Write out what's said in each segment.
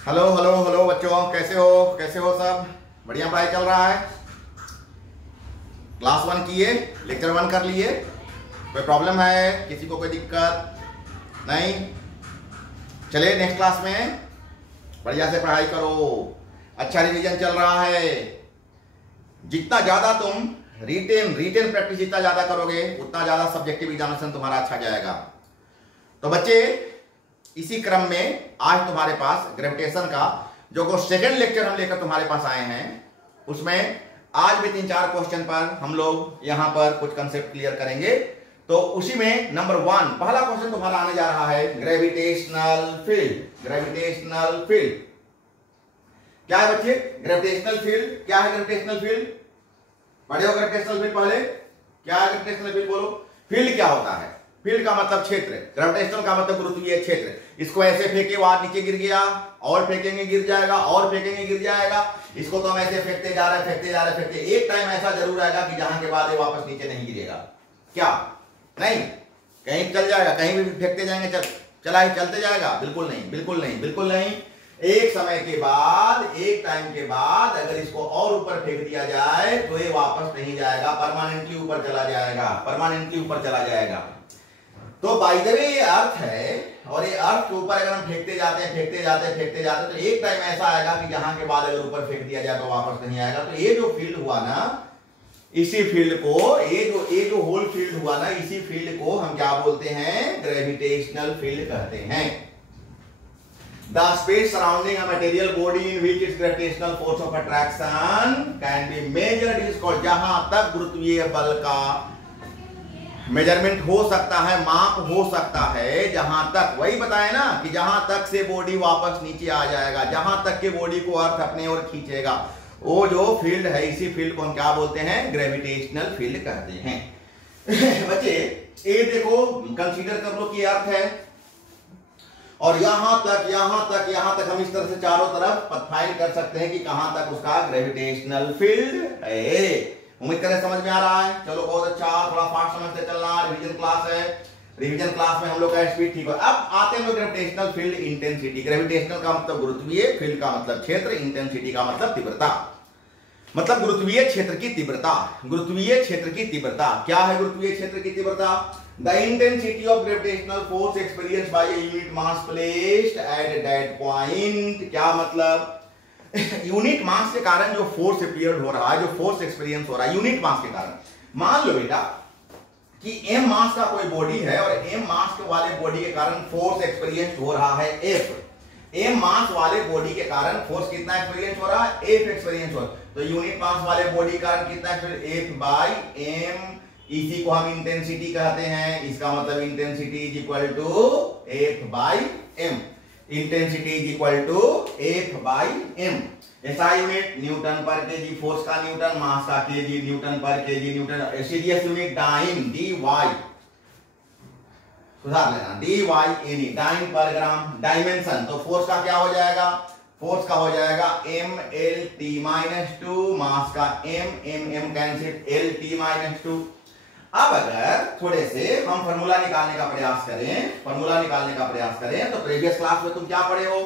Hello hello hello बच्चों, कैसे हो सब? बढ़िया पढ़ाई चल रहा है? क्लास 1 किए, लेक्चर 1 कर लिए? कोई प्रॉब्लम है? किसी को कोई दिक्कत नहीं? चले नेक्स्ट क्लास में बढ़िया से पढ़ाई करो। अच्छा रिवीजन चल रहा है। जितना ज्यादा तुम रिटेन प्रैक्टिस जितना ज्यादा करोगे उतना ज्यादा सब्जेक्टिव एग्जामिनेशन तुम्हारा अच्छा जाएगा। तो बच्चे, इसी क्रम में आज तुम्हारे पास ग्रेविटेशन का जो सेकंड लेक्चर हम लेकर तुम्हारे पास आए हैं, उसमें आज भी 3-4 क्वेश्चन पर हम लोग यहां पर कुछ कंसेप्ट क्लियर करेंगे। तो उसी में नंबर 1 पहला क्वेश्चन तुम्हारा आने जा रहा है ग्रेविटेशनल फील्ड। ग्रेविटेशनल फील्ड क्या है बच्चे? ग्रेविटेशनल फील्ड क्या है? ग्रेविटेशनल फील्ड पढ़े हो? ग्रेविटेशनल फील्ड पहले क्या है? ग्रेविटेशनल फील्ड बोलो। फील्ड क्या होता है? फील्ड का मतलब क्षेत्र, ग्रेविटेशनल का मतलब गुरुत्वीय क्षेत्र। इसको ऐसे फेंके वो आज नीचे गिर गया, और फेंकेंगे गिर जाएगा, और फेंकेंगे गिर जाएगा। इसको तो हम ऐसे फेंकते जा रहे फेंकते एक टाइम ऐसा जरूर आएगा कि जहां के बाद ये वापस नीचे नहीं गिरेगा। क्या नहीं? कहीं चल जाएगा, कहीं भी फेंकते जाएंगे चलते जाएगा? बिल्कुल नहीं, बिल्कुल नहीं, बिल्कुल नहीं। एक समय के बाद, एक टाइम के बाद अगर इसको और ऊपर फेंक दिया जाए तो ये वापस नहीं जाएगा, परमानेंटली ऊपर चला जाएगा, परमानेंटली ऊपर चला जाएगा। तो बाय द वे ये अर्थ है, और ये अर्थ के ऊपर अगर हम फेंकते जाते हैं तो एक टाइम ऐसा आएगा कि जहां के बाद अगर ऊपर फेंक दिया जाए तो वापस नहीं आएगा। तो ये जो फील्ड हुआ ना, इसी फील्ड को, ये जो होल फील्ड हुआ ना, इसी फील्ड को हम क्या बोलते हैं? ग्रेविटेशनल फील्ड कहते हैं। The space surrounding a material body in which its gravitational force of attraction can be measured is called, जहां तक गुरुत्वीय बल का मेजरमेंट हो सकता है, माप हो सकता है, जहां तक, वही बताया ना कि जहां तक से बॉडी वापस नीचे आ जाएगा, जहां तक के बॉडी को अर्थ अपने ओर खींचेगा, वो जो फील्ड है, इसी फील्ड को हम क्या बोलते हैं? ग्रेविटेशनल फील्ड कहते हैं। बच्चे ये देखो, कंसीडर कर लो कि अर्थ है, और यहां तक हम इस तरह से चारों तरफ फाइंड कर सकते हैं कि कहां तक उसका ग्रेविटेशनल फील्ड है। उम्मीद करें समझ में आ रहा है। चलो बहुत अच्छा, थोड़ा फास्ट समझते चलना। रिवीजन क्लास है, रिवीजन क्लास में हम लोग का स्पीड ठीक है। अब आते हैं ग्रेविटेशनल फील्ड इंटेंसिटी। ग्रेविटेशनल का मतलब गुरुत्वीय, फील्ड का मतलब क्षेत्र, इंटेंसिटी का मतलब तीव्रता, मतलब गुरुत्वीय क्षेत्र की तीव्रता। गुरुत्वीय क्षेत्र की तीव्रता क्या है? गुरुत्वीय क्षेत्र की तीव्रता the intensity of gravitational force experienced bye a unit mass placed at that point. क्या मतलब? यूनिट मास के कारण जो फोर्स अपीयर हो रहा है, जो फोर्स एक्सपीरियंस हो रहा है यूनिट मास के कारण। मान लो बेटा कि m मास का कोई बॉडी है, और m मास के वाले बॉडी के कारण फोर्स एक्सपीरियंस हो रहा है f। m मास वाले बॉडी के कारण फोर्स कितना एक्सपीरियंस हो रहा है? f एक्सपीरियंस हो रहा है। तो यूनिट मास वाले बॉडी के कारण कितना? f by m। इसी को हम इंटेंसिटी कहते हैं। इसका मतलब intensity is equal to f by m। Intensity is equal to f by m। ऐसा यूनिट न्यूटन पर केजी, फोर्स का न्यूटन, मास का केजी, न्यूटन पर केजी, न्यूटन। सीरियस यूनिट डाइन, dy, सुधार लेना, dy डाइन पर ग्राम। डायमेंशन तो फोर्स का क्या हो जाएगा? फोर्स का हो जाएगा mlt-2, मास का m कैंसिल, lt-2। अब अगर थोड़े से हम फॉर्मूला निकालने का प्रयास करें, तो प्रीवियस क्लास में तुम क्या पढ़े हो?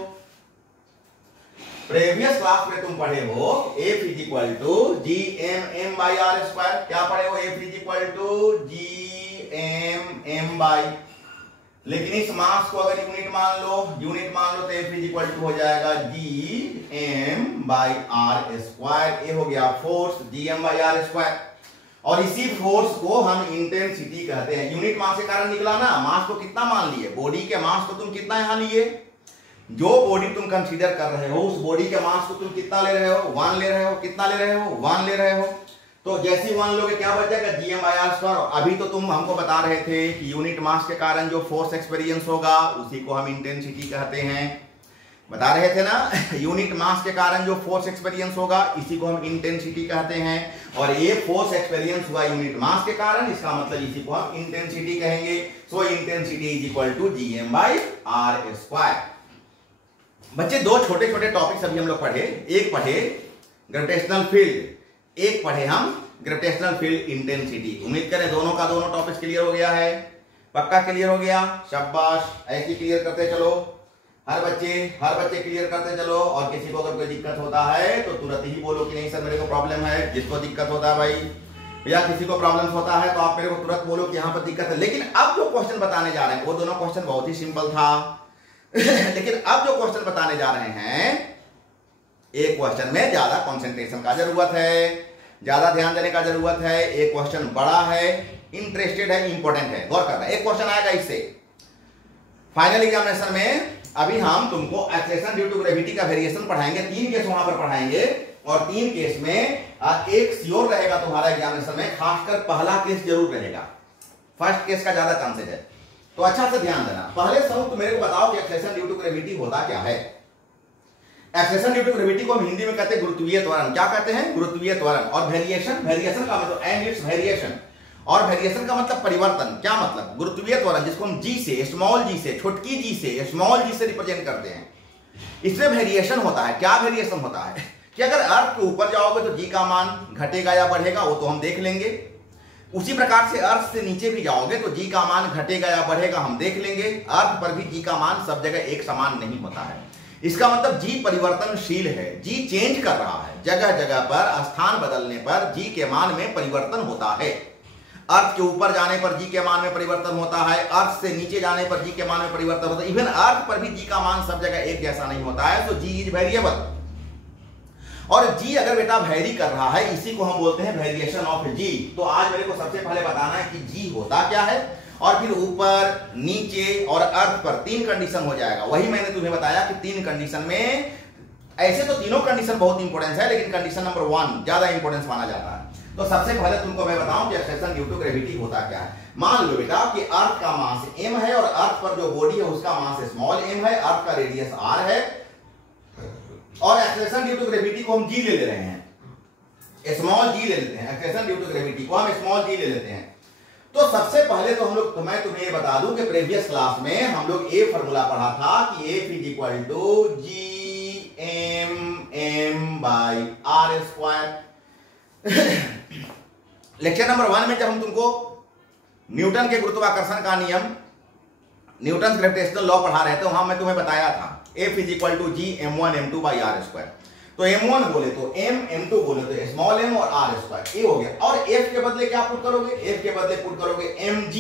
प्रीवियस क्लास में तुम पढ़े हो F is equal to GM by R square. क्या पढ़े हो? F is equal to GM by. लेकिन इस मास को अगर यूनिट मान लो तो F इज इक्वल टू हो जाएगा GM बाई आर स्क्वायर। ये हो गया force, GM by R square. और इसी फोर्स को हम इंटेंसिटी कहते हैं। यूनिट मास के कारण निकला ना। मास को कितना मान लिए? बॉडी के मास को तुम कितना यहां लिए? जो बॉडी तुम कंसीडर कर रहे हो, उस बॉडी के मास को तुम कितना ले रहे हो? 1 ले रहे हो। कितना ले रहे हो? 1 ले रहे हो। तो जैसे ही 1 लोगे क्या बचेगा? GM by R square. अभी तो तुम हमको बता रहे थे कि यूनिट मास के कारण जो फोर्स एक्सपीरियंस होगा उसी को हम इंटेंसिटी कहते हैं। बता रहे थे ना, यूनिट मास के कारण जो फोर्स एक्सपीरियंस होगा इसी को हम इंटेंसिटी कहते हैं। और ये फोर्स एक्सपीरियंस हुआ यूनिट मास के कारण, इसका मतलब इसी को हम इंटेंसिटी कहेंगे। So intensity is equal to GM by R square. बच्चे दो छोटे छोटे टॉपिक्स अभी हम लोग पढ़े। एक पढ़े ग्रेविटेशनल फील्ड, एक पढ़े हम ग्रेविटेशनल फील्ड इंटेंसिटी। उम्मीद करें दोनों का दोनों टॉपिक्स क्लियर हो गया है। पक्का क्लियर हो गया? शाबाश, ऐसे क्लियर करते चलो। हर बच्चे क्लियर करते चलो, और किसी को अगर कोई दिक्कत होता है तो तुरंत ही बोलो कि नहीं सर मेरे को प्रॉब्लम है। जिसको दिक्कत होता है भाई, या किसी को प्रॉब्लम होता है तो आप मेरे को तुरंत बोलो कि यहाँ पर दिक्कत है। लेकिन अब जो क्वेश्चन बताने जा रहे हैं वो दोनों क्वेश्चन बहुत ही सिंपल था लेकिन अब जो क्वेश्चन बताने जा रहे हैं एक क्वेश्चन में ज्यादा कंसंट्रेशन का जरूरत है, ज्यादा ध्यान देने का जरूरत है। एक क्वेश्चन बड़ा है, इंटरेस्टेड है, इंपॉर्टेंट है, गौर करना। एक क्वेश्चन आएगा इससे फाइनल एग्जामिनेशन में। अभी हम तुमको एक्सेलेरेशन ड्यू टू ग्रेविटी का वेरिएशन पढ़ाएंगे, 3 केस वहां पर पढ़ाएंगे, और 3 केस में एक श्योर रहेगा तुम्हारा एग्जामिनेशन में, खासकर पहला केस जरूर रहेगा, फर्स्ट केस का ज्यादा चांसेस है। तो अच्छा से ध्यान देना। पहले सब तुम मेरे को बताओ कि एक्सेलेरेशन ड्यू टू ग्रेविटी होता क्या है। एक्सेलेरेशन ड्यू टू ग्रेविटी को हम हिंदी में कहते हैं गुरुत्वीय त्वरण। क्या कहते हैं? गुरुत्वीय त्वरण। और वेरिएशन का मतलब एंड इट्स वेरिएशन, और वेरिएशन का मतलब परिवर्तन। क्या मतलब? गुरुत्वीय त्वरण जिसको हम जी से, स्मॉल जी से, छोटकी जी से, स्मॉल जी से रिप्रेजेंट करते हैं, इसमें वेरिएशन होता है। क्या वेरिएशन होता है कि अगर अर्थ के ऊपर जाओगे तो जी का मान घटेगा या बढ़ेगा, वो तो हम देख लेंगे। उसी प्रकार से अर्थ से नीचे भी जाओगे तो जी का मान घटेगा या बढ़ेगा, हम देख लेंगे। अर्थ पर भी जी का मान सब जगह एक समान नहीं होता है। इसका मतलब जी परिवर्तनशील है, जी चेंज कर रहा है। जगह जगह पर स्थान बदलने पर जी के मान में परिवर्तन होता है। अर्थ के ऊपर जाने पर जी के मान में परिवर्तन होता है, अर्थ से नीचे जाने पर जी के मान में परिवर्तन होता है। इवन अर्थ पर भी जी का मान सब जगह एक जैसा नहीं होता है। तो जी इज वेरिएबल, और जी अगर बेटा वेरी कर रहा है, इसी को हम बोलते हैं वेरिएशन ऑफ जी। तो आज मेरे को सबसे पहले बताना है कि जी होता क्या है, और फिर ऊपर, नीचे और अर्थ पर 3 कंडीशन हो जाएगा। वही मैंने तुम्हें बताया कि 3 कंडीशन में, ऐसे तो तीनों कंडीशन बहुत इंपॉर्टेंस है, लेकिन कंडीशन नंबर 1 ज्यादा इंपॉर्टेंस माना जाता है। तो सबसे पहले तुमको मैं बताऊं कि एक्सेलेरेशन ड्यू टू ग्रेविटी होता क्या है। मान लो बेटा कि अर्थ का मास m है, और अर्थ पर जो बॉडी है उसका मास स्मॉल m है, अर्थ का रेडियस r है, और एक्सेलेरेशन ड्यू टू ग्रेविटी को हम g ले रहे हैं, स्मॉल g ले लेते हैं। एक्सेलेरेशन ड्यू टू ग्रेविटी को हम स्मॉल g ले लेते हैं। तो सबसे पहले तो हम लोग, मैं तुम्हें ये बता दूं कि प्रीवियस क्लास में हम लोग ए फॉर्मूला पढ़ा था कि F is equal to G M M by R square. Lecture number 1 में जब हम तुमको न्यूटन के गुरुत्वाकर्षण का नियम, न्यूटन ग्रेविटेशनल लॉ पढ़ा रहे थे, वहां मैं तुम्हें बताया था F is equal to G m1 m2 by R square. तो m1 बोले तो m, m2 बोले तो स्मॉल m और r स्क्वायर, ये हो गया। और f के बदले क्या पुट करोगे? f के बदले पुट करोगे mg,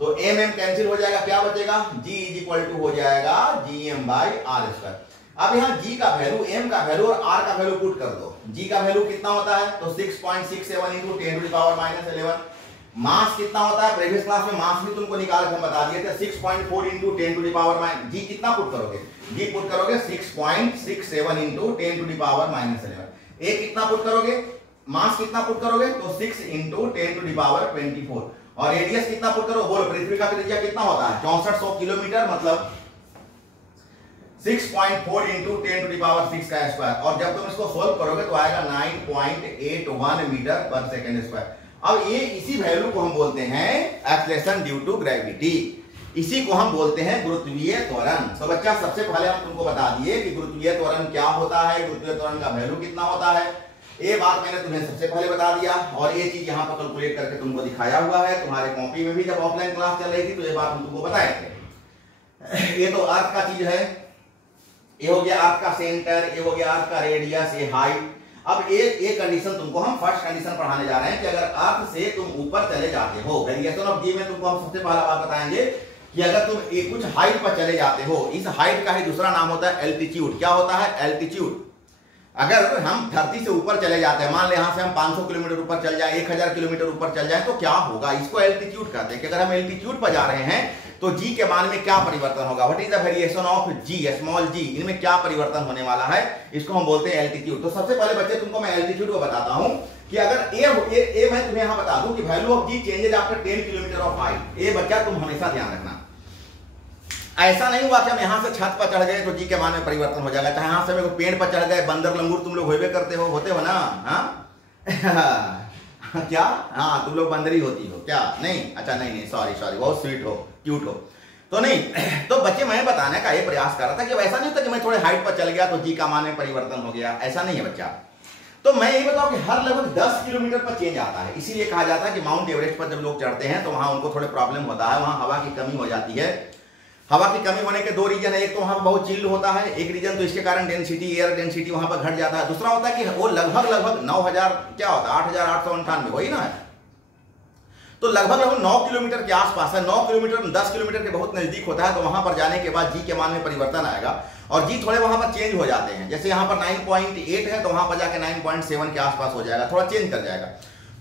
तो m कैंसिल हो जाएगा, क्या बचेगा? g इज इक्वल टू हो जाएगा gm बाई आर स्क्वायर। अब यहाँ g का वैल्यू, m का वैल्यू और r का वैल्यू पुट कर दो। g का वैल्यू कितना होता है? तो 6.67 into 10 to the power minus 11। Mass कितना होता है? प्रीवियस क्लास में मास भी तुमको निकाल के हम बता दिए थे, 6.4 into 10 to the power minus, G कितना पुट करोगे? जी पुट करोगे 6.67 into 10 to the power minus 11। ए कितना पुट करोगे? मास कितना पुट करोगे? तो 6 इंटू 10 टू द पावर 24। और रेडियस कितना पुट करो? बोलो, पृथ्वी का त्रिज्या कितना होता है? 6400 किलोमीटर, मतलब 6.4 इंटू 10 टू द पावर 6 का स्क्वायर। और जब तुम इसको सोल्व करोगे तो आएगा 9.81 मीटर पर सेकेंड स्क्वायर। अब ये इसी वैल्यू को हम बोलते हैं एक्सेलेरेशन ड्यू टू ग्रेविटी, इसी को हम बोलते हैं गुरुत्वीय त्वरण। तो बच्चा सबसे पहले हम तुमको बता दिए कि गुरुत्वीय त्वरण क्या होता है, गुरुत्वीय त्वरण का वैल्यू कितना होता है। ये बात मैंने तुम्हें सबसे पहले बता दिया, और ये चीज यहाँ पर कैलकुलेट करके तुमको दिखाया हुआ है। तुम्हारे कॉपी में भी जब ऑफलाइन क्लास चल रही थी तो ये बात हम तुमको बताए थे। ये तो अर्थ का चीज है, ये हो गया अर्थ का सेंटर, ये हो गया अर्थ का रेडियस, ये हाइट। अब एक कंडीशन तुमको हम फर्स्ट कंडीशन पढ़ाने जा रहे हैं कि अगर अर्थ से तुम ऊपर चले जाते हो, वेरिएशन ऑफ जी में तुमको हम सबसे पहला बात बताएंगे कि अगर तुम एक कुछ हाइट पर चले जाते हो, इस हाइट का ही दूसरा नाम होता है एल्टीट्यूड। क्या होता है? एल्टीट्यूड। अगर हम धरती से ऊपर चले जाते हैं, मान ले यहां से हम 500 किलोमीटर ऊपर चल जाए, 1000 किलोमीटर ऊपर चल जाए, तो क्या होगा? इसको एल्टीट्यूड कहते हैं कि अगर हम एल्टीट्यूड पर जा रहे हैं तो जी के मान में क्या परिवर्तन होगा? What is the variation of g, small g, इनमें क्या परिवर्तन होने वाला है, इसको हम बोलते हैं एल्टीट्यूड। तो सबसे पहले बच्चे तुमको मैं एल्टीट्यूड को बताता हूं कि अगर ए मैं तुम्हें यहां बता दूं कि value of G changes after 10 kilometre of height. ये बच्चा तुम हमेशा ध्यान रखना, ऐसा नहीं हुआ कि हम यहां से छत पर चढ़ गए तो जी के मान में परिवर्तन हो जाएगा। चाहे यहां से मेरे को पेड़ पर चढ़ गए, बंदर लंगूर तुम लोग होते हो ना? हाँ क्या? हाँ, तुम लोग बंदरी होती हो क्या? नहीं, अच्छा नहीं, सॉरी, बहुत स्वीट हो, क्यूट हो तो नहीं। तो बच्चे मैं बताने का ये प्रयास कर रहा था कि ऐसा नहीं होता कि मैं थोड़े हाइट पर चल गया तो जी का मान में परिवर्तन हो गया, ऐसा नहीं है बच्चा। तो मैं ये बताऊं कि हर लगभग 10 किलोमीटर पर चेंज आता है। इसीलिए कहा जाता है कि माउंट एवरेस्ट पर जब लोग चढ़ते हैं तो वहां उनको थोड़े प्रॉब्लम होता है, वहां हवा की कमी हो जाती है। हवा की कमी होने के दो रीजन है, एक तो वहां पर बहुत चिल्ड होता है, एक रीजन तो इसके कारण डेंसिटी, एयर डेंसिटी वहां पर घट जाता है। दूसरा होता है कि वो लगभग 9000 क्या होता है 8898 वही ना है, तो लगभग 9 किलोमीटर के आसपास है। 9 किलोमीटर 10 किलोमीटर के बहुत नजदीक होता है, तो वहां पर जाने के बाद जी के मान में परिवर्तन आएगा और जी थोड़े वहां पर चेंज हो जाते हैं। जैसे यहाँ पर 9.8 है तो वहां पर जाके 9.7 के आसपास हो जाएगा, थोड़ा चेंज कर जाएगा।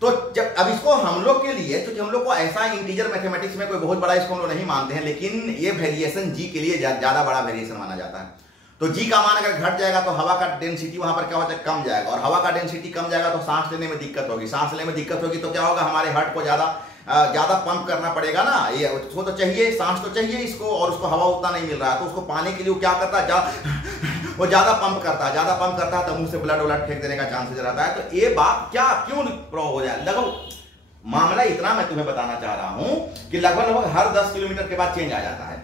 तो जब अब इसको हम लोग के लिए, क्योंकि हम लोग को ऐसा इंटीजर मैथमेटिक्स में कोई बहुत बड़ा इसको हम लोग नहीं मानते हैं, लेकिन ये वेरिएशन जी के लिए ज्यादा बड़ा वेरिएशन माना जाता है। तो जी का मान अगर घट जाएगा तो हवा का डेंसिटी वहां पर क्या होता है, कम जाएगा, और हवा का डेंसिटी कम जाएगा तो सांस लेने में दिक्कत होगी। सांस लेने में दिक्कत होगी तो क्या होगा, हमारे हार्ट को ज्यादा पंप करना पड़ेगा ना, ये उसको तो चाहिए, सांस तो चाहिए इसको, और उसको हवा उतना नहीं मिल रहा है, तो उसको पाने के लिए वो क्या करता है, वो ज्यादा पंप करता है, तो मुंह से ब्लड फेंक देने का चांसेस रहता है। तो ये बात क्या क्यों प्रूव हो जाए, लगभग मामला इतना मैं तुम्हें बताना चाह रहा हूं कि लगभग हर 10 किलोमीटर के बाद चेंज आ जाता है।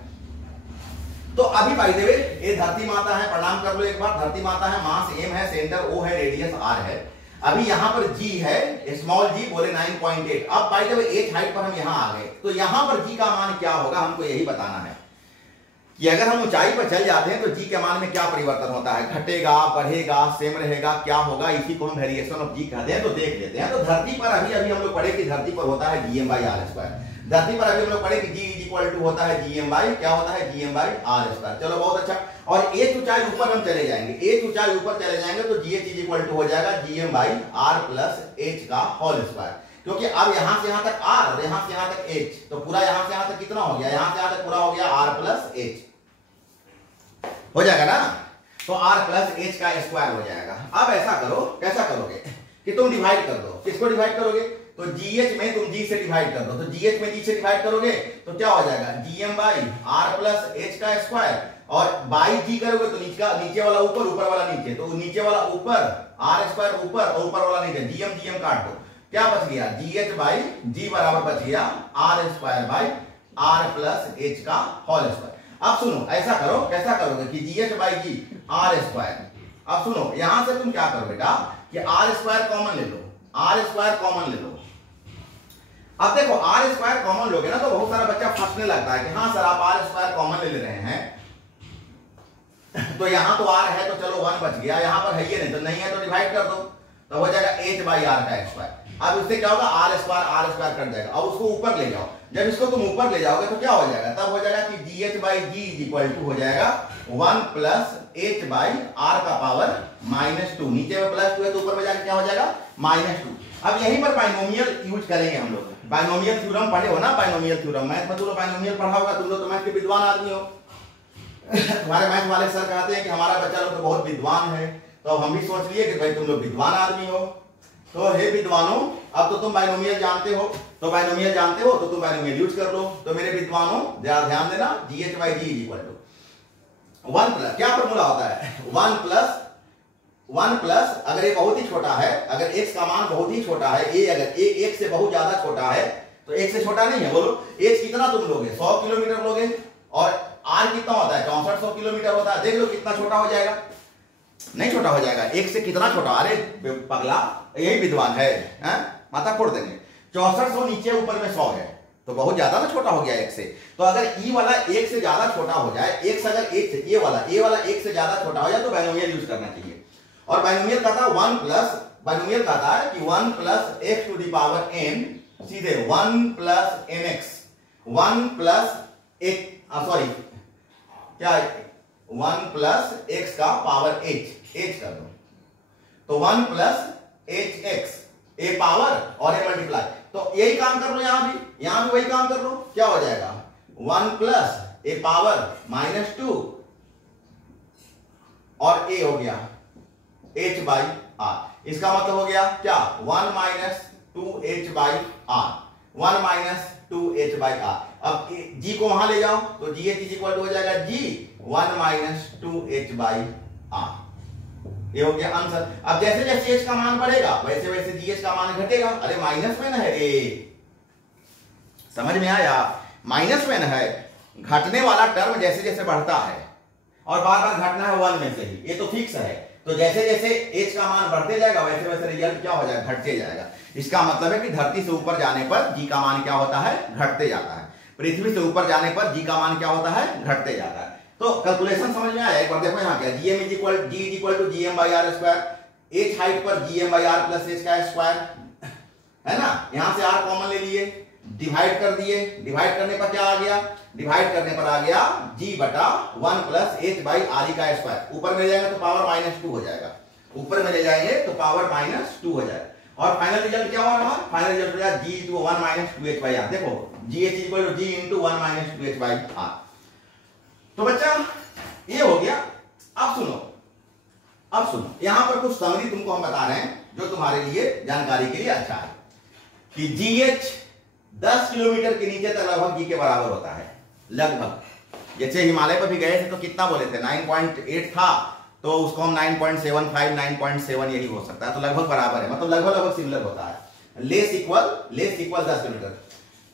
तो अभी बाय द वे ये धरती माता है, प्रणाम कर लो एक बार। धरती माता है, मास m है, सेंटर O है, रेडियस r है। अभी यहां पर g है, स्मॉल g बोले 9.8। अब by the way h height पर हम यहां आ गए, तो यहां पर g का मान क्या होगा, हमको यही बताना है कि अगर हम ऊंचाई पर चल जाते हैं तो जी के मान में क्या परिवर्तन होता है, घटेगा, बढ़ेगा, सेम रहेगा, क्या होगा, इसी को हम वेरिएशन ऑफ जी कहते हैं। तो देख लेते हैं। तो धरती पर अभी हम लोग पढ़े कि धरती पर होता है gm/r²। धरती पर अभी हम लोग पढ़े कि g इक्वल टू होता है gm क्या होता है, gm/r²। चलो बहुत अच्छा। और h ऊंचाई ऊपर हम चले जाएंगे, h ऊंचाई ऊपर चले जाएंगे तो gh इक्वल टू हो जाएगा gm/r प्लस h का होल स्क्वायर, क्योंकि अब यहां से यहां तक r और यहां से यहां तक h, तो पूरा यहां से यहां तक कितना हो गया, यहां से यहां तक पूरा हो गया r प्लस h हो जाएगा ना। तो r प्लस h का स्क्वायर हो जाएगा। अब ऐसा करो, कैसा करोगे कि तुम डिवाइड कर दो। किसको डिवाइड करोगे, तो gh में तुम g से डिवाइड कर दो। तो gh में g से डिवाइड करोगे तो क्या हो जाएगा, gm/r प्लस h का स्क्वायर, और बाई g करोगे तो नीचे वाला ऊपर, ऊपर वाला नीचे, तो नीचे वाला ऊपर, r² ऊपर और ऊपर वाला नीचे, gm काट दो, क्या बच गया, gh/g बराबर बच गया r² r प्लस h का होल स्क्वायर। अब सुनो, ऐसा करो, कैसा करोगे कि gh/g r²। अब सुनो, यहां से तुम क्या करो बेटा कि r² कॉमन ले लो, r² कॉमन ले लो। अब देखो r² कॉमन लोगे ना तो बहुत सारा बच्चा फंसने लगता है कि हाँ सर आप r² कॉमन ले रहे हैं, तो यहां तो r है तो चलो 1 बच गया, यहां पर है ही नहीं, तो नहीं है तो डिवाइड कर दो, तो हो जाएगा h/r का स्क्वायर। अब इससे क्या होगा, r² कट जाएगा। अब उसको ऊपर ले जाओ, जब इसको तुम ऊपर ले जाओगे तो क्या हो जाएगा, तब हो जाएगा कि gh/g इक्वल टू हो जाएगा 1 प्लस h/r का पावर -2। नीचे में +2 है तो ऊपर में जाके क्या हो जाएगा, -2। अब यहीं पर बाइनोमियल यूज करेंगे हम लोग। बाइनोमियल थ्योरम पढ़े हो ना, बाइनोमियल थ्योरम मैथ में तुम लोग बाइनोमियल पढ़ा होगा, तुम लोग तो मैथ के विद्वान आदमी हो। तुम्हारे मैथ वाले सर कहते हैं कि हमारा बच्चा लोग तो बहुत विद्वान है, तो हम भी सोच लिए कि भाई तुम लोग विद्वान आदमी हो। तो हे विद्वानों, अब तो तुम बाइनोमियल जानते हो, तो बाइनोमियल जानते हो तो तुम बाइनोमियल यूज कर लो। तो मेरे विद्वानों ध्यान देना, gh/g इक्वल टू 1 प्लस, क्या फॉर्मूला होता है, 1 प्लस अगर ये बहुत ही छोटा है, अगर x का मान बहुत ही छोटा है, a अगर a 1 से बहुत ज्यादा छोटा है, तो 1 से छोटा नहीं है, बोलो h कितना तुम लोगे, 100 किलोमीटर लोगे, और r कितना होता है, 6400 किलोमीटर होता है। देख लो कितना छोटा हो जाएगा, नहीं छोटा हो जाएगा, 1 से कितना छोटा, अरे पगला यही विद्वान है, माता फोड़ देंगे। 6400 नीचे ऊपर में 100 है, तो बहुत ज्यादा ना छोटा हो गया 1 से। तो अगर e वाला 1 से ज्यादा छोटा हो जाए, x अगर 1 से a वाला 1 से ज्यादा छोटा हो जाए तो बाइनोमियल यूज करना चाहिए। और बाइनोमियल कहता है 1 प्लस, बाइनोमियल कहता है कि 1 plus x to the power n, सीधे 1 प्लस nx, 1 प्लस सॉरी क्या है, 1 प्लस x का पावर h कर दो, तो 1 प्लस hx, a पावर और a मल्टीप्लाई। तो यही काम कर लो, यहां भी वही काम कर लो, क्या हो जाएगा, 1 प्लस a पावर -2 और a हो गया h/r। इसका मतलब हो गया क्या, 1 माइनस 2h/r, 1 माइनस 2h/r। अब g को वहां ले जाओ तो gh इक्वल टू हो जाएगा g 1 माइनस 2h/r। ये हो गया आंसर। अब जैसे जैसे h का मान बढ़ेगा वैसे वैसे gh का मान घटेगा। अरे माइनस में ना है रे, समझ में आया, माइनस में ना है, घटने वाला टर्म जैसे जैसे बढ़ता है और बार बार घटना है 1 में से ही, ये तो फिक्स है। तो जैसे जैसे h का मान बढ़ते जाएगा वैसे वैसे रिजल्ट क्या हो जाएगा, घटते जाएगा। इसका मतलब है कि धरती से ऊपर जाने पर g का मान क्या होता है, घटते जाता है। पृथ्वी से ऊपर जाने पर जी का मान क्या होता है, घटते जाता है। तो कैलकुलेशन समझ में आया? एक बार देखो यहाँ क्या, g is equal to G M by R square. H height पर G M by R plus h का स्क्वायर है ना, यहां से आर कॉमन ले लिए, डिवाइड कर दिए, डिवाइड करने पर क्या आ गया, डिवाइड करने पर आ गया जी बटा 1 प्लस एच बाई आर का स्क्वायर। ऊपर में ले जाएंगे तो पावर -2 हो जाएगा, ऊपर में ले जाएंगे तो पावर -2 हो जाएगा। और फाइनल रिजल्ट क्या हुआ हमारा, फाइनल रिजल्ट हो जाएगा जी टू 1 - 2h बाई आर। देखो g h equal to g into 1 - 2h by R. तो बच्चा ये हो गया। अब सुनो यहां पर कुछ समरी तुमको हम बता रहे हैं जो तुम्हारे लिए जानकारी के लिए अच्छा है कि GH 10 किलोमीटर के नीचे तक लगभग जी के बराबर होता है, लगभग। जैसे हिमालय पर भी गए थे तो कितना बोले थे, 9.8 था, तो उसको हम 9.75 9.7 यही हो सकता है, तो लगभग बराबर है, मतलब लगभग सिमिलर होता है। Less equal 10 kilometre.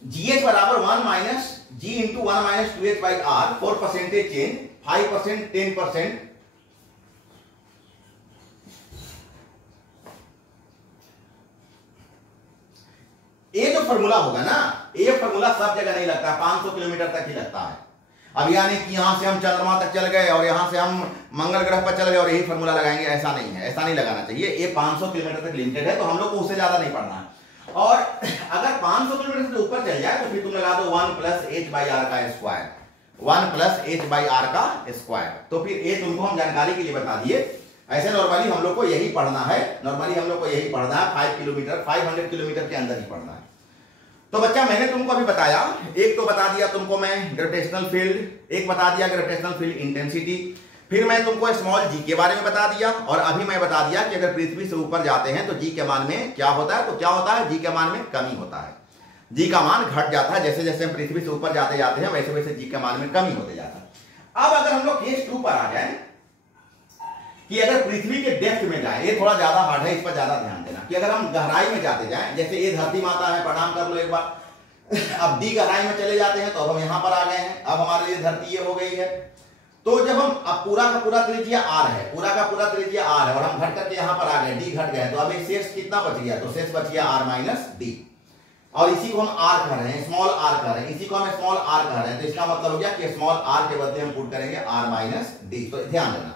GH बराबर 1 minus G into 1 - 2h by R for percentage change 5%, 10%। ये जो फॉर्मूला होगा ना, ये फॉर्मूला सब जगह नहीं लगता, 500 किलोमीटर तक ही लगता है। अब यानी कि यहां से हम चंद्रमा तक चल गए और यहां से हम मंगल ग्रह पर चल गए और यही फॉर्मूला लगाएंगे, ऐसा नहीं है, ऐसा नहीं लगाना चाहिए। ये 500 किलोमीटर तक लिमिटेड है, तो हम लोग को उससे ज्यादा नहीं पढ़ना है। और अगर 500 किलोमीटर से ऊपर चल जाए तो फिर तुम लगा दो 1 प्लस एच बाई आर का square, 1 plus H by R का स्क्वायर। तो फिर ये तुमको हम जानकारी के लिए बता दिए। ऐसे नॉर्मली हम लोग को यही पढ़ना है, 5 किलोमीटर 500 किलोमीटर के अंदर ही पढ़ना है। तो बच्चा मैंने तुमको अभी बताया, एक तो बता दिया तुमको मैं ग्रेविटेशनल फील्ड, एक बता दिया ग्रेविटेशनल फील्ड इंटेंसिटी, फिर मैं तुमको स्मॉल जी के बारे में बता दिया, और अभी मैं बता दिया कि अगर पृथ्वी से ऊपर जाते हैं तो जी के मान में क्या होता है, तो क्या होता है, जी के मान में कमी होता है, जी का मान घट जाता है। जैसे जैसे हम पृथ्वी से ऊपर जाते जाते हैं वैसे वैसे जी के मान में कमी होते जाता है। अब अगर हम लोग केस 2 पर आ जाए कि अगर पृथ्वी के डेप्थ में जाए, ये थोड़ा ज्यादा हार्ड है, इस पर ज्यादा ध्यान देना कि अगर हम गहराई में जाते जाएं, जैसे ये धरती माता है, प्रणाम कर लो एक बार। अब डी गहराई में चले जाते हैं तो अब हम यहां पर आ गए हैं, अब हमारे लिए धरती ये हो गई है। तो जब हम अब पूरा का पूरा त्रिज्या आर है, पूरा का पूरा त्रिज्या आर है, और हम घट करके यहां पर आ गए, डी घट गए, तो अब एक शेष कितना बच गया, तो शेष बच गया आर माइनस डी, और इसी को हम आर कह रहे हैं, स्मॉल आर कह रहे हैं, इसी को हम स्मॉल आर कह रहे हैं। तो इसका मतलब हो गया कि स्मॉल आर के बदले हम पुट करेंगे आर माइनस डी। तो ध्यान देना,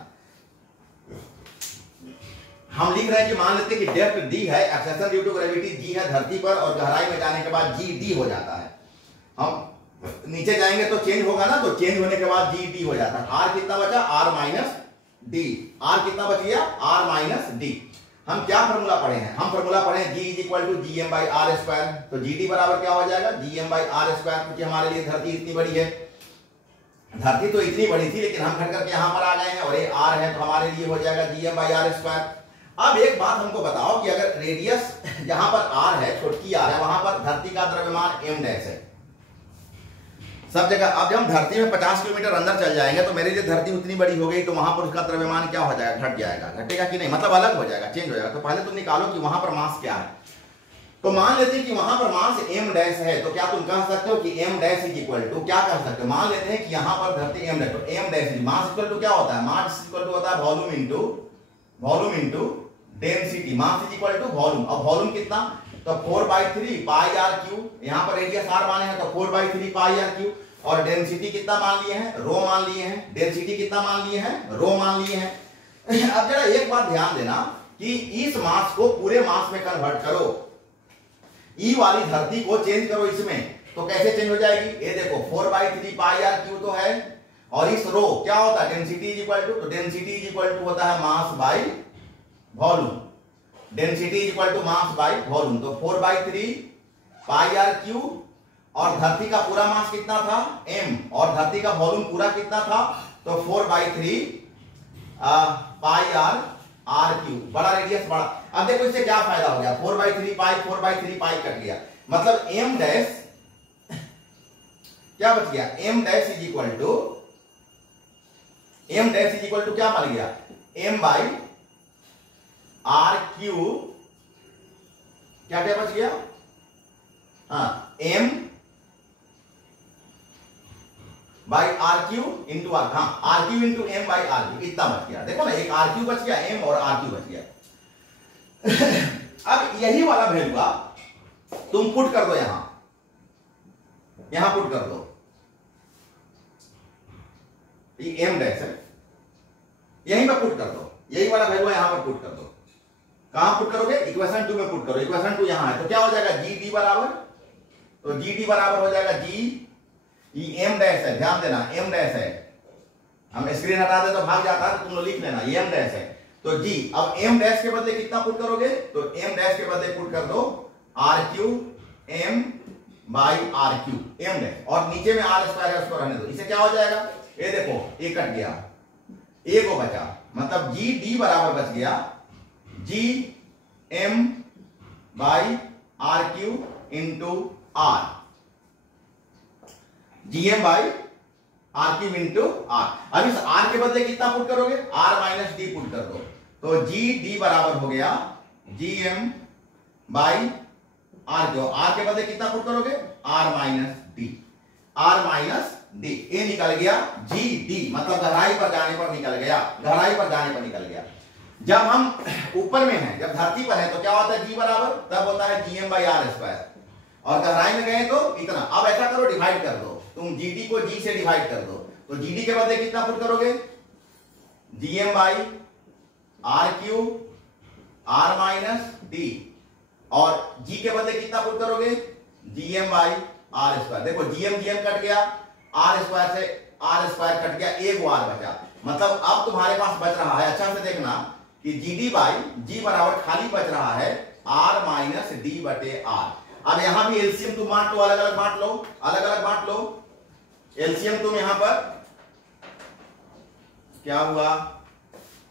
हम लिख रहे हैं कि मान लेते हैं कि डेप्थ डी है, accession due to gravity G है धरती पर, और गहराई में जाने के बाद जी डी हो जाता है। हम नीचे जाएंगे तो चेंज होगा ना, तो चेंज होने के बाद जी डी हो जाता है। आर कितना बचा, आर माइनस डी, आर कितना बच गया, आर माइनस डी। हम क्या फॉर्मूला पढ़े हैं, हम फॉर्मूला पढ़े g is equal to G M by R square. तो जी डी बराबर क्या हो जाएगा, G M by R square, क्योंकि हमारे लिए धरती इतनी बड़ी है, धरती तो इतनी बड़ी थी लेकिन हम घट करके यहां पर आ गए हैं, और ये आर है तो हमारे लिए हो जाएगा G M by R square. अब एक बात हमको बताओ कि अगर रेडियस जहां पर आर है, छोटी आर है, वहां पर धरती का द्रव्यमान एम डैश है सब जगह। अब जब हम धरती में 50 किलोमीटर अंदर चल जाएंगे तो मेरे लिए धरती उतनी बड़ी हो गई, तो वहां पर उसका द्रव्यमान क्या हो जाएगा, घट जाएगा, घटेगा कि नहीं, मतलब अलग हो जाएगा, चेंज हो जाएगा। तो पहले तुम निकालो कि वहां पर मास क्या है। तो मान लेते हैं कि वहां पर मास एम डैश है, तो क्या तुम कह सकते हो कि M dash is equal to, क्या कह सकते हो, मान लेते हैं कि यहां पर धरती एम डैश, तो M dash mass equal to क्या होता है, मास इक्वल टू होता है volume into density. Mass is equal to volume, और वॉल्यूम कितना, तो 4/3 पाई आर क्यू, यहां पर रेडियस आर माने हैं तो 4/3 पाई आर क्यू, और डेंसिटी कितना मान लिए हैं, रो मान लिए हैं, डेंसिटी कितना मान लिए हैं, रो मान लिए हैं। अब जरा एक बात ध्यान देना कि इस मास को पूरे मास में कन्वर्ट करो, ई वाली धरती को चेंज करो इसमें, तो कैसे चेंज हो जाएगी, ये देखो 4/3 पाई आर क्यू तो है, और इस रो क्या होता है, डेंसिटी इज इक्वल टू, तो डेंसिटी इज इक्वल टू होता है mass by volume, density is equal to mass by volume. तो 4/3 पाई आर क्यू, और धरती का पूरा मास कितना था m, और धरती का वॉल्यूम पूरा कितना था, तो 4/3 पाई आर क्यू, बड़ा रेडियस बड़ा। अब देखो इससे क्या फायदा हो गया, 4/3 पाई कट गया, मतलब m डैश क्या बच गया, m dash is equal to क्या बन गया, m बाई आर क्यू, क्या क्या बच गया, हाँ m by R cube into R, हाँ R cube into M by R cube, इतना बच गया। देखो ना, एक आर क्यू बच गया, एम और आर क्यू बच गया। अब यही वाला वैल्यू तुम पुट कर दो यहां, यहां पुट कर दो, ये एम डैश है, यहीं पर पुट कर दो, यही वाला वैल्यू यहां पर पुट कर दो। कहां पुट करोगे? इक्वेशन 2 में पुट करो। इक्वेशन 2 यहां है, तो क्या हो जाएगा? जी डी बराबर, तो जी डी बराबर हो जाएगा जी, ये एम डैश है, ध्यान देना एम डैश है, हम स्क्रीन हटा दे तो भाग जाता है, तो तुम लोग लिख लेना ये एम डैश है। तो जी, अब एम डैश के बदले कितना पुट करोगे? तो एम डैश के बदले पुट कर दो R cube M by R cube, M dash, और नीचे में आर स्क्वायर है उसको रहने दो। इससे क्या हो जाएगा? ये देखो, ए कट गया, ए को बचा, मतलब जी डी बराबर बच गया G M by R cube into R, G M by R cube into R. अब इस आर के बदले कितना पुट करोगे? आर माइनस डी पुट कर दो, तो जी डी बराबर हो गया G M by R cube, R के बदले कितना पुट करोगे? R minus d, R minus d, ए निकल गया जी डी, मतलब गहराई पर जाने पर निकल गया, गहराई पर जाने पर निकल गया। जब हम ऊपर में हैं, जब धरती पर है तो क्या होता है? जी बराबर तब होता है G M by R square, और गहराई में गए तो इतना। अब ऐसा करो, डिवाइड कर दो, तुम जी डी को जी से डिवाइड कर दो, तो जी डी के बदले कितना पुट करोगे? G M by R cube R minus D, और जी के बदले कितना पुट करोगे? G M by R square. देखो जी एम कट गया, आर स्क्वायर से आर स्क्वायर कट गया, एक आर बचा, मतलब अब तुम्हारे पास बच रहा है, अच्छा से देखना कि जी डी बाई जी बराबर खाली बच रहा है आर माइनस डी बटे आर। अब यहां भी एलसीएम तुम बांट लो, अलग अलग बांट लो, अलग अलग बांट लो, एलसीएम तुम यहां पर क्या हुआ?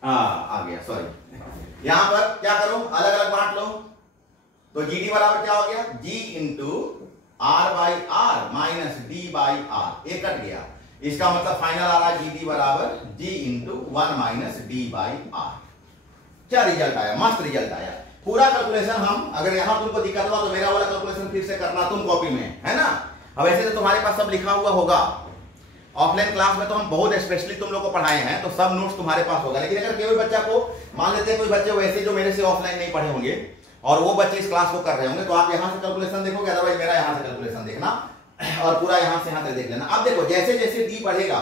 आ गया, सॉरी, यहां पर क्या करो? अलग अलग बांट लो, तो जी डी बराबर क्या हो गया? G into R by R minus d by R, एक कट गया, इसका मतलब फाइनल आ रहा है जी डी बराबर g into 1 minus d by R. क्या रिजल्ट आया? मस्त रिजल्ट आया। पूरा कैलकुलेशन हम, अगर यहां तुमको दिक्कत हुआ तो मेरा वाला कैलकुलेशन फिर से करना तुम कॉपी में, है ना? अब ऐसे तो तुम्हारे पास सब लिखा हुआ होगा, ऑफलाइन क्लास में तो हम बहुत स्पेशली तुम लोग को पढ़ाए हैं, तो सब नोट्स तुम्हारे पास होगा। लेकिन अगर कोई बच्चा को, मान लेते हैं कोई बच्चे वैसे जो मेरे से ऑफलाइन नहीं पढ़े होंगे और वो बच्चे इस क्लास को कर रहे होंगे, तो आप यहां से कैलकुलेशन देखोगे, अदरवाइज मेरा यहां से कैलकुलेशन देखना और पूरा यहां से यहां तक देख लेना। अब देखो, जैसे जैसे डी बढ़ेगा,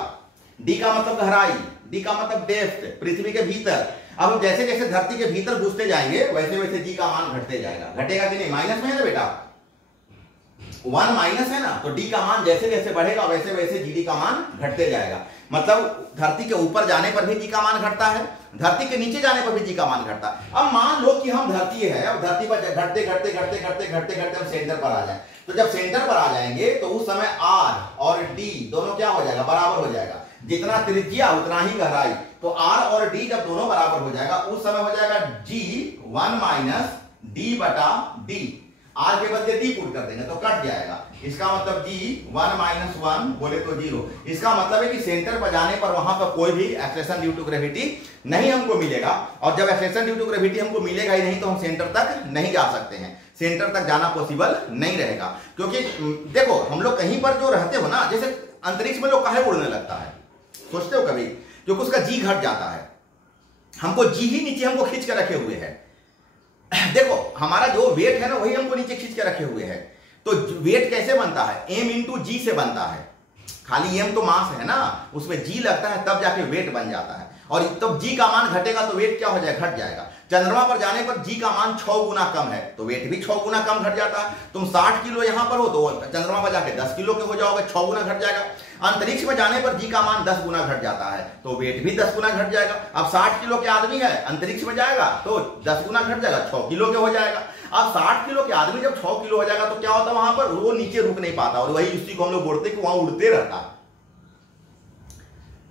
डी का मतलब गहराई, डी का मतलब डेप्थ, पृथ्वी के भीतर, अब हम जैसे जैसे धरती के भीतर घुसते जाएंगे वैसे वैसे जी का मान घटते जाएगा। घटेगा कि नहीं? माइनस में है ना बेटा, 1 माइनस है ना, तो डी का मान जैसे जैसे बढ़ेगा वैसे वैसे जी का मान घटते जाएगा। मतलब धरती के ऊपर जाने पर भी जी का मान घटता है, धरती के नीचे जाने पर भी जी का मान घटता है। अब मान लो कि हम धरती है, अब धरती पर घटते घटते घटते घटते घटते घटते हम सेंटर पर आ जाए, तो जब सेंटर पर आ जाएंगे तो उस समय आर और डी दोनों क्या हो जाएगा? बराबर हो जाएगा। जितना त्रिज्या उतना ही गहराई, तो आर और डी जब दोनों बराबर हो जाएगा उस समय हो जाएगा जी 1 माइनस डी बटा डी, आर के बदले डी पुट कर देंगे तो कट जाएगा। इसका मतलब जी 1 माइनस 1 बोले तो 0। इसका मतलब है कि सेंटर पर जाने पर वहां पर कोई भी एक्सेलेरेशन ड्यू टू ग्रेविटी नहीं हमको मिलेगा, और जब एक्सेलेरेशन ड्यू टू ग्रेविटी हमको मिलेगा ही नहीं तो हम सेंटर तक नहीं जा सकते हैं, सेंटर तक जाना पॉसिबल नहीं रहेगा। क्योंकि देखो, हम लोग कहीं पर जो रहते हो ना, जैसे अंतरिक्ष में लोग काहे उड़ने लगता है, सोचते हो कभी? क्योंकि उसका जी घट जाता है, हमको जी ही नीचे हमको खींच के रखे हुए है। देखो, हमारा जो वेट है ना वही हमको नीचे खींच के रखे हुए है। तो वेट कैसे बनता है? एम इंटू जी से बनता है। खाली एम तो मास है ना, उसमें जी लगता है तब जाके वेट बन जाता है, और तब जी का मान घटेगा तो वेट क्या हो जाएगा? घट जाएगा। चंद्रमा पर जाने पर जी का मान 6 गुना कम है तो वेट भी 6 गुना कम घट जाता है। तुम 60 किलो यहां पर हो तो चंद्रमा पर जाके 10 किलो के हो जाओगे, 6 गुना घट जाएगा। अंतरिक्ष में जाने पर जी का मान 10 गुना घट जाता है तो वेट भी 10 गुना घट जाएगा। अब 60 किलो के आदमी है, अंतरिक्ष में जाएगा तो 10 गुना घट जाएगा, 6 किलो के हो जाएगा। अब 60 किलो के आदमी जब 6 किलो हो जाएगा तो क्या होता है? वहां पर वो नीचे रुक नहीं पाता, और वही उसी को हम लोग बोलते कि वहां उड़ते रहता है,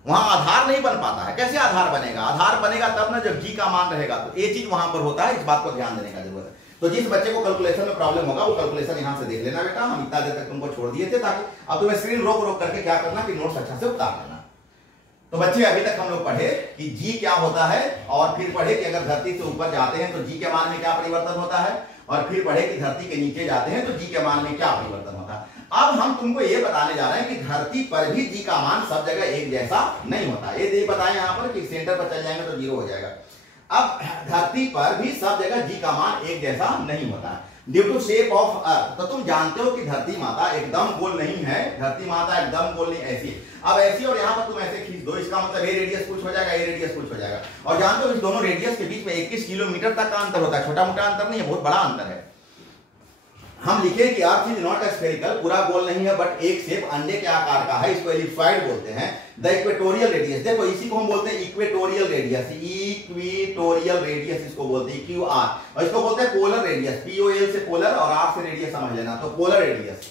वहां आधार नहीं बन पाता है। कैसे आधार बनेगा? आधार बनेगा तब ना जब जी का मान रहेगा, तो ये चीज वहां पर होता है, इस बात को ध्यान देने का जरूरत है। तो जिस बच्चे को कैलकुलेशन में प्रॉब्लम होगा वो कैलकुलेशन यहां से देख लेना बेटा, हम इतना देर तक तुमको छोड़ दिए थे, ताकि अब तुम्हें स्क्रीन रोक रोक करके क्या करना कि नोट्स अच्छा से उतार लेना। तो बच्चे अभी तक हम लोग पढ़े कि जी क्या होता है, और फिर पढ़े कि अगर धरती से ऊपर जाते हैं तो जी के मान में क्या परिवर्तन होता है, और फिर पढ़े कि धरती के नीचे जाते हैं तो जी के मान में क्या परिवर्तन होता है। अब हम तुमको ये बताने जा रहे हैं कि धरती पर भी जी का मान सब जगह एक जैसा नहीं होता। ये बताएं यहाँ पर कि सेंटर पर चल जाएंगे तो 0 हो जाएगा। अब धरती पर भी सब जगह जी का मान एक जैसा नहीं होता है। Due to shape of earth. तो तुम जानते हो कि धरती माता एकदम गोल नहीं है, धरती माता एकदम गोल नहीं, ऐसी। अब ऐसी और यहाँ पर तुम ऐसे खींच दो, इसका मतलब ये रेडियस कुछ हो जाएगा, ये रेडियस कुछ हो जाएगा। और जानते हो इस दोनों रेडियस के बीच में 21 किलोमीटर तक का अंतर होता है, छोटा मोटा अंतर नहीं है, बहुत बड़ा अंतर है। हम लिखे कि अर्थ इज नॉट स्फेरिकल, पूरा गोल नहीं है, बट एक शेप अंडे के आकार का है, इसको एलिप्सॉइड बोलते हैं। द इक्वेटोरियल रेडियस, देखो इसी को हम बोलते हैं इक्वेटोरियल रेडियस, इक्वेटोरियल रेडियस इसको बोलते हैं क्यूआर, और इसको बोलते हैं पोलर रेडियस, पीओएल से पोलर और आर से रेडियस समझ लेना, तो पोलर रेडियस।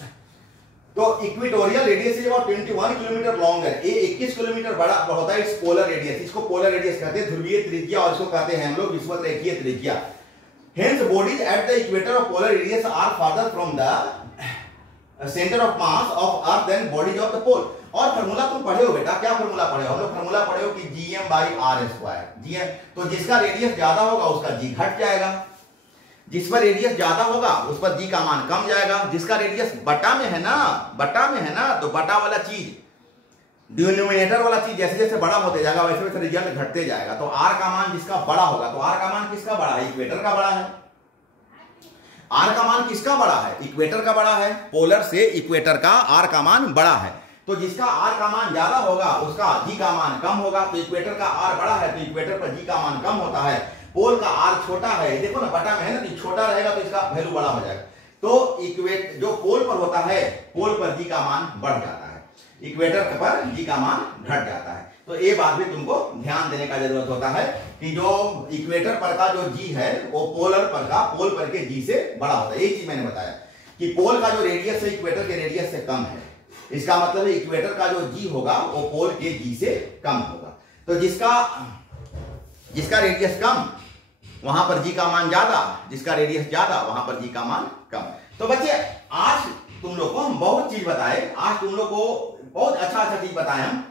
तो equatorial radius is about 21 kilometre long है, ये 21 किलोमीटर बड़ा होता है इस पोलर रेडियस, इसको पोलर रेडियस कहते हैं, ध्रुवीय त्रिज्या, और इसको कहते हैं हम लोग विषुवत-रेखीय त्रिज्या। Hence bodies at the equator of polar radius are farther from the center of mass of earth than bodies of the pole। और फार्मूला तुम पढ़े हो बेटा, क्या फार्मूला पढ़े हो? हम लोग फार्मूला पढ़े हो कि gm/r²। gm, तो जिसका रेडियस ज्यादा होगा उसका g घट जाएगा, जिस पर रेडियस ज्यादा होगा उस पर g का मान कम जाएगा। जिसका रेडियस बटा में है ना, बटा में है ना, तो बटा वाला चीज, डिनोमिनेटर वाला चीज जैसे जैसे बड़ा होते जाएगा वैसे वैसे रिजल्ट घटते जाएगा। तो r का मान जिसका बड़ा होगा, तो r का मान किसका बड़ा है? इक्वेटर का बड़ा है। r का मान किसका बड़ा है? इक्वेटर का बड़ा है। पोलर से इक्वेटर का r का मान बड़ा है। तो जिसका r का मान ज्यादा होगा उसका g का मान कम होगा। तो इक्वेटर का r बड़ा है तो इक्वेटर पर g का मान कम होता है। पोल का r छोटा है, देखो ना बटा में है ना, तो छोटा रहेगा तो इसका वैल्यू बड़ा हो जाएगा। तो जो पोल पर होता है, पोल पर g का मान बढ़ जाता है, इक्वेटर पर g का मान घट जाता है। तो ये बात भी तुमको ध्यान देने का जरूरत होता है कि जो इक्वेटर पर का जो g है वो पोलर पर का, पोल पर के g से बड़ा होता है। यही चीज मैंने बताया कि पोल का जो रेडियस है इक्वेटर के रेडियस से कम है, इसका मतलब है इक्वेटर का जो g होगा वो पोल के g से कम होगा। तो जिसका रेडियस कम वहां पर g का मान ज्यादा, जिसका रेडियस ज्यादा वहां पर g का मान कम। तो बच्चे आज तुम लोग को हम बहुत चीज बताए, आज तुम लोग को बहुत अच्छा चीज बताए हम,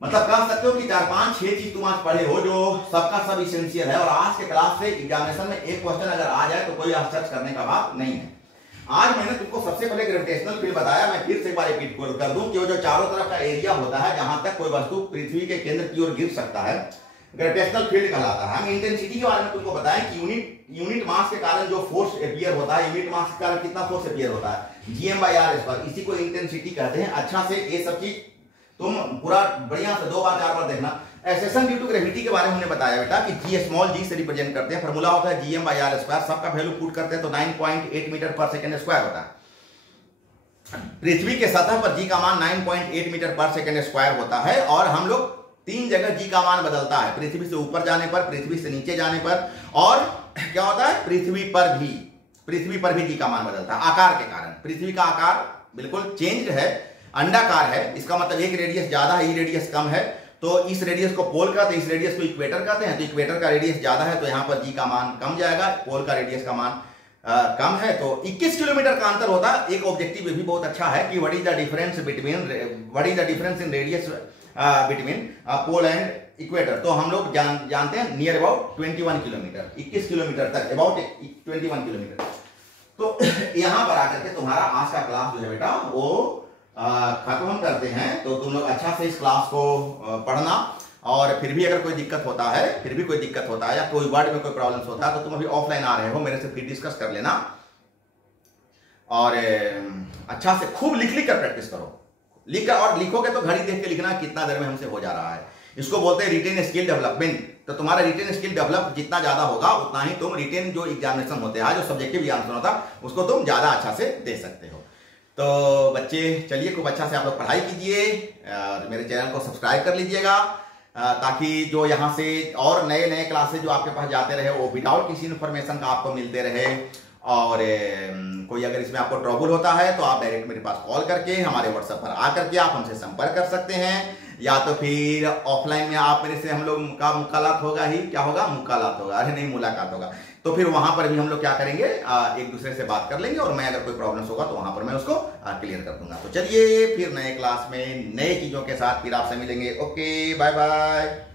मतलब कह सकते हो कि 4, 5, 6 चीज तुम आज पढ़े हो जो सबका सब इसेंशियल है। और आज के क्लास से एग्जामिनेशन में एक क्वेश्चन अगर आ जाए तो कोई आश्चर्य करने का बात नहीं है। आज मैंने तुमको सबसे पहले ग्रेविटेशनल फील्ड बताया, मैं फिर से एक बार रिपीट कर दूं कि वो जो चारों तरफ का एरिया होता है जहां तक कोई वस्तु पृथ्वी के केंद्र की ओर गिर सकता है, ग्रेविटेशनल फील्ड कहलाता है। हम इंटेंसिटी के बारे में तुमको बताएं कि यूनिट मास के कारण जो फोर्स अपीयर होता है, यूनिट मास के कारण कितना फोर्स अपीयर होता है, gm/r², इसी को इंटेंसिटी कहते हैं। अच्छा से ये सब चीज तुम पूरा बढ़िया से 2 बार 4 बार देखना। एक्सेशन ड्यू टू ग्रेविटी के बारे में हमने बताया बेटा कि g स्मॉल g से रिप्रेजेंट करते हैं, फार्मूला होता है gm/r², सबका वैल्यू पुट करते हैं तो 9.8 मीटर पर सेकंड स्क्वायर होता है। पृथ्वी के सतह पर g का मान 9.8 मीटर पर सेकंड स्क्वायर होता है। और हम लोग 3 जगह g का मान बदलता है, पृथ्वी से ऊपर जाने पर, पृथ्वी से नीचे जाने पर, और क्या होता है पृथ्वी पर भी g का मान बदलता है आकार के कारण। पृथ्वी का आकार बिल्कुल चेंज है, अंडाकार है, इसका मतलब एक रेडियस ज्यादा है, ये रेडियस कम है, तो इस रेडियस को पोल कहते हैं, इस रेडियस को इक्वेटर कहते हैं। तो इक्वेटर का रेडियस ज्यादा है तो यहाँ पर g का मान कम जाएगा, पोल का रेडियस का मान कम है, तो 21 किलोमीटर का अंतर होता है। एक ऑब्जेक्टिव भी बहुत अच्छा है कि what is the difference in radius between pole and equator. तो हम लोग जानते हैं नियर अबाउट 21 किलोमीटर, 21 किलोमीटर तक, अबाउट 21 किलोमीटर। तो यहाँ पर आकर के तुम्हारा आज का क्लास जो है बेटा वो खत्म हम करते हैं। तो तुम लोग अच्छा से इस क्लास को पढ़ना, और फिर भी अगर कोई दिक्कत होता है, या कोई वर्ड में कोई प्रॉब्लम्स होता है तो तुम अभी ऑफलाइन आ रहे हो, मेरे से फिर डिस्कस कर लेना। और अच्छा से खूब लिख कर प्रैक्टिस करो, और लिखोगे तो घड़ी देख के लिखना कितना देर में हमसे हो जा रहा है। इसको बोलते हैं रिटेन स्किल डेवलपमेंट। तो तुम्हारा रिटेन स्किल डेवलप जितना ज्यादा होगा उतना ही तुम रिटेन जो एग्जामिनेशन होते हैं, जो सब्जेक्टिव एग्जामिनेशन होता है उसको तुम ज्यादा अच्छा से दे सकते हो। तो बच्चे चलिए खूब अच्छा से आप लोग पढ़ाई कीजिए, मेरे चैनल को सब्सक्राइब कर लीजिएगा ताकि जो यहाँ से और नए क्लासेज जो आपके पास जाते रहे वो विदाउट किसी इन्फॉर्मेशन का आपको मिलते रहे। और कोई अगर इसमें आपको ट्रबल होता है तो आप डायरेक्ट मेरे पास कॉल करके हमारे व्हाट्सएप पर आकर के आप हमसे संपर्क कर सकते हैं, या तो फिर ऑफलाइन में आप मेरे से हम लोग का मुलाकात होगा ही, क्या होगा मुलाकात होगा, अरे नहीं मुलाकात होगा, तो फिर वहां पर भी हम लोग क्या करेंगे एक दूसरे से बात कर लेंगे, और मैं अगर कोई प्रॉब्लम्स होगा तो वहां पर मैं उसको क्लियर कर दूंगा। तो चलिए फिर नए क्लास में नए चीजों के साथ फिर आपसे मिलेंगे। Okay bye bye.